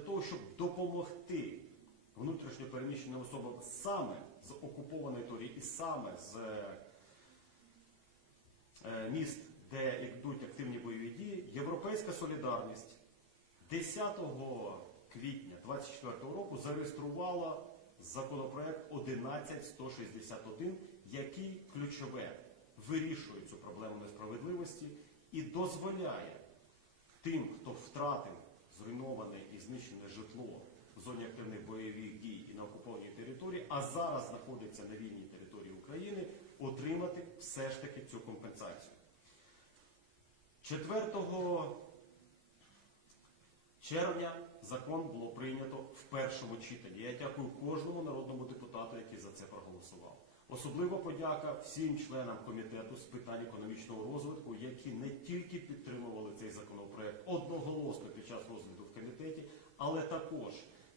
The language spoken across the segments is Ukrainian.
того, щоб допомогти внутрішньо переміщеним особам саме з окупованої території і саме з е, е, міст, де йдуть активні бойові дії, Європейська солідарність 10 квітня 2024 року зареєструвала законопроект 11161, який ключове вирішує цю проблему несправедливості і дозволяє тим, хто втратив зруйноване і знищене житло в зоні активних бойових дій і на окупованій території, а зараз знаходиться на вільній території України, отримати все ж таки цю компенсацію. 4 червня закон було прийнято в першому читанні. Я дякую кожному народному депутату, який за це проголосував. Особлива подяка всім членам комітету з питань економічного розвитку, які не тільки підтримували цей законопроект одноголосно під час розгляду в комітеті, але також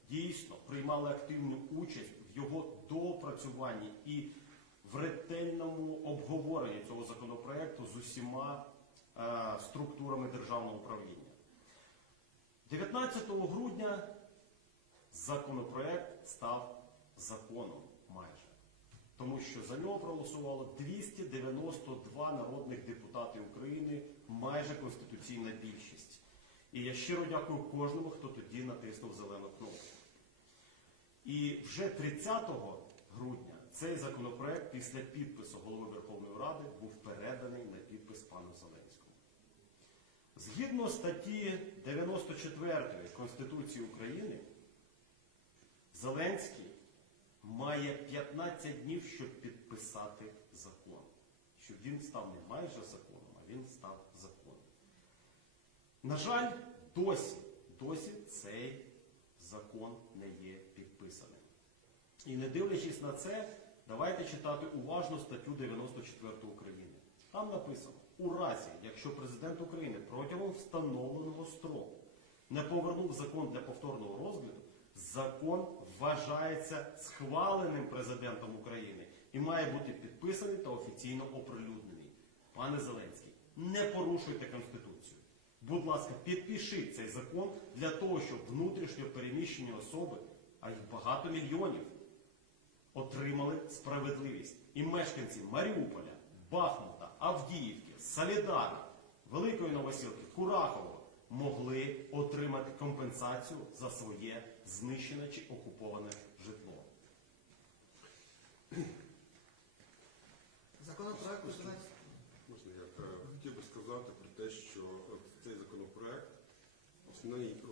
дійсно приймали активну участь в його доопрацюванні і в ретельному обговоренні цього законопроекту з усіма е, структурами державного управління. 19 грудня законопроект став законом майже. Тому що за нього проголосувало 292 народних депутати України, майже конституційна більшість. І я щиро дякую кожному, хто тоді натиснув зелену кнопку. І вже 30 грудня цей законопроект після підпису голови Верховної Ради був переданий на підпис пану Зеленському. Згідно статті 94 Конституції України, Зеленський має 15 днів, щоб підписати закон. Щоб він став не майже законом, а він став законом. На жаль, досі, досі цей закон не є підписаним. І не дивлячись на це, давайте читати уважно статтю 94 України. Там написано, у разі, якщо президент України протягом встановленого строку не повернув закон для повторного розгляду, закон вважається схваленим президентом України і має бути підписаний та офіційно оприлюднений. Пане Зеленський, не порушуйте Конституцію. Будь ласка, підпишіть цей закон для того, щоб внутрішньо переміщені особи, а їх багато мільйонів, отримали справедливість. І мешканці Маріуполя, Бахмута, Авдіївки, Солідара, Великої Новосілки, Курахово могли отримати компенсацію за своє знищене чи окуповане житло. Законопроект 11. Можна я е, хотів